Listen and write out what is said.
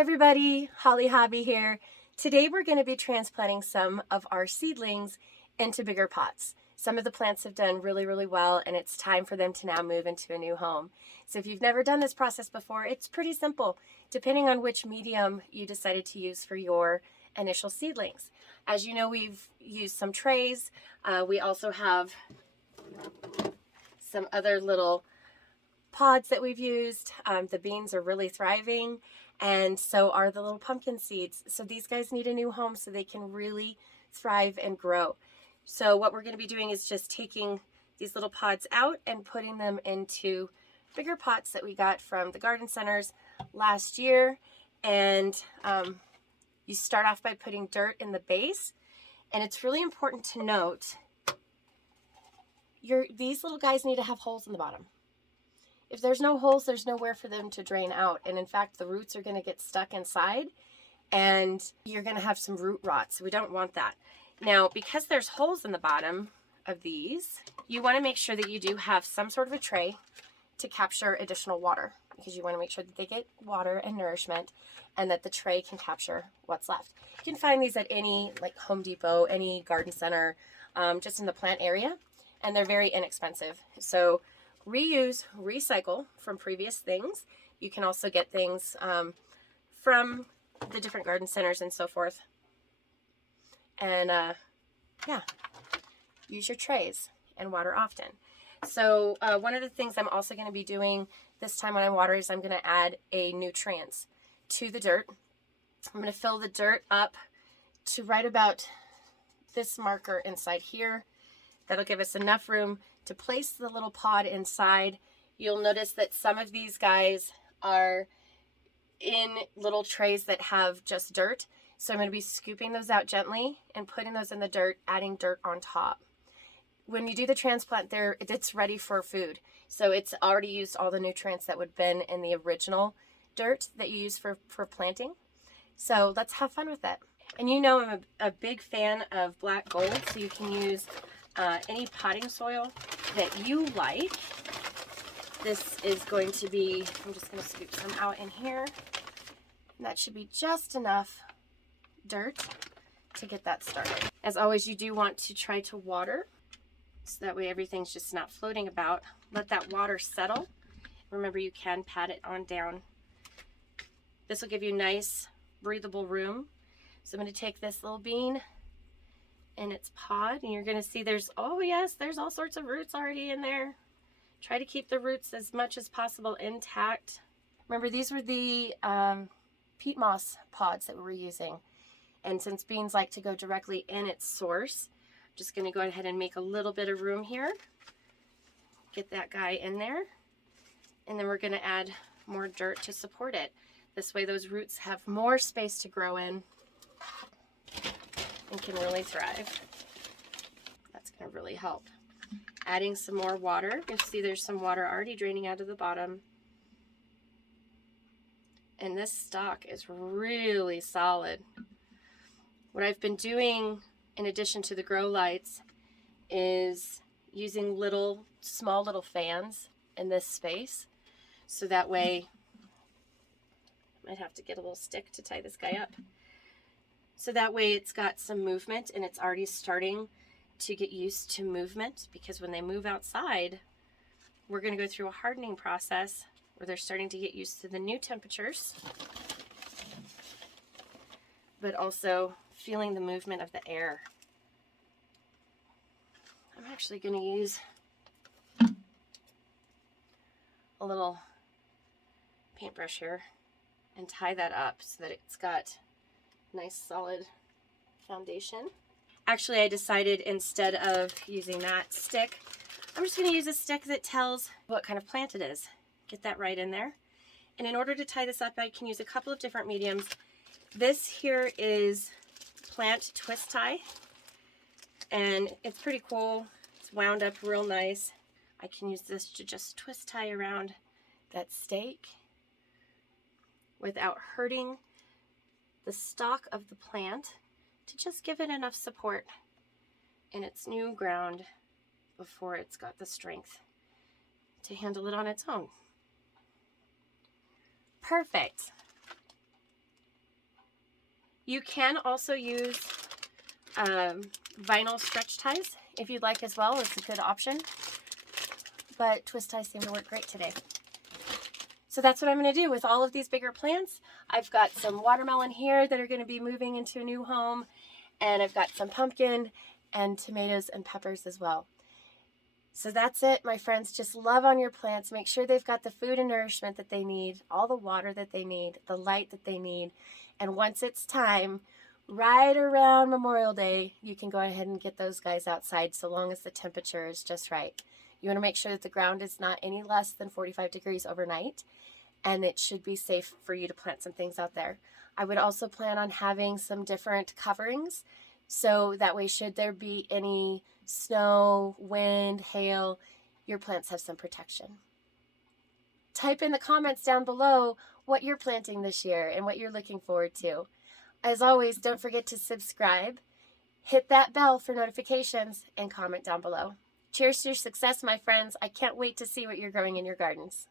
Hi everybody, Holly Hobby here. Today we're going to be transplanting some of our seedlings into bigger pots. Some of the plants have done really well, and it's time for them to now move into a new home. So if you've never done this process before, it's pretty simple, depending on which medium you decided to use for your initial seedlings. As you know, we've used some trays. We also have some other little pods that we've used. The beans are really thriving, and so are the little pumpkin seeds. So these guys need a new home so they can really thrive and grow. So what we're going to be doing is just taking these little pods out and putting them into bigger pots that we got from the garden centers last year. And you start off by putting dirt in the base, and it's really important to note these little guys need to have holes in the bottom. If there's no holes, there's nowhere for them to drain out. And in fact, the roots are going to get stuck inside and you're going to have some root rot. So we don't want that. Now, because there's holes in the bottom of these, you want to make sure that you do have some sort of a tray to capture additional water, because you want to make sure that they get water and nourishment and that the tray can capture what's left. You can find these at any like Home Depot, any garden center, just in the plant area, and they're very inexpensive. So reuse, recycle from previous things. You can also get things from the different garden centers and so forth. And yeah, use your trays and water often. So one of the things I'm also going to be doing this time when I water is I'm going to add a nutrients to the dirt. I'm going to fill the dirt up to right about this marker inside here. That'll give us enough room to place the little pod inside. You'll notice that some of these guys are in little trays that have just dirt. So I'm going to be scooping those out gently and putting those in the dirt, adding dirt on top. When you do the transplant there, it's ready for food. So it's already used all the nutrients that would have been in the original dirt that you use for planting. So let's have fun with it. And you know I'm a big fan of black gold, so you can use any potting soil that you like. This is going to be, I'm just going to scoop some out in here. And that should be just enough dirt to get that started. As always, you do want to try to water, so that way everything's just not floating about. Let that water settle. Remember, you can pat it on down. This will give you nice, breathable room. So I'm going to take this little bean in its pod, and you're going to see there's, oh yes, there's all sorts of roots already in there. Try to keep the roots as much as possible intact. Remember, these were the peat moss pods that we were using. And since beans like to go directly in its source, I'm just going to go ahead and make a little bit of room here. Get that guy in there. And then we're going to add more dirt to support it. This way those roots have more space to grow in and can really thrive. That's going to really help. Adding some more water. You'll see there's some water already draining out of the bottom. And this stalk is really solid. What I've been doing in addition to the grow lights is using small little fans in this space. So that way, I might have to get a little stick to tie this guy up. So that way it's got some movement, and it's already starting to get used to movement, because when they move outside, we're going to go through a hardening process where they're starting to get used to the new temperatures, but also feeling the movement of the air. I'm actually going to use a little paintbrush here and tie that up so that it's got nice solid foundation. Actually, I decided instead of using that stick, I'm just going to use a stick that tells what kind of plant it is. Get that right in there. And in order to tie this up, I can use a couple of different mediums. This here is plant twist tie, and it's pretty cool. It's wound up real nice. I can use this to just twist tie around that stake without hurting the stalk of the plant, to just give it enough support in its new ground before it's got the strength to handle it on its own. Perfect. You can also use vinyl stretch ties if you'd like as well. It's a good option. But twist ties seem to work great today. So that's what I'm going to do with all of these bigger plants. I've got some watermelon here that are going to be moving into a new home. And I've got some pumpkin and tomatoes and peppers as well. So that's it, my friends. Just love on your plants. Make sure they've got the food and nourishment that they need, all the water that they need, the light that they need. And once it's time, right around Memorial Day, you can go ahead and get those guys outside so long as the temperature is just right. You want to make sure that the ground is not any less than 45 degrees overnight, and it should be safe for you to plant some things out there. I would also plan on having some different coverings, so that way should there be any snow, wind, hail, your plants have some protection. Type in the comments down below what you're planting this year and what you're looking forward to. As always, don't forget to subscribe, hit that bell for notifications, and comment down below. Cheers to your success, my friends. I can't wait to see what you're growing in your gardens.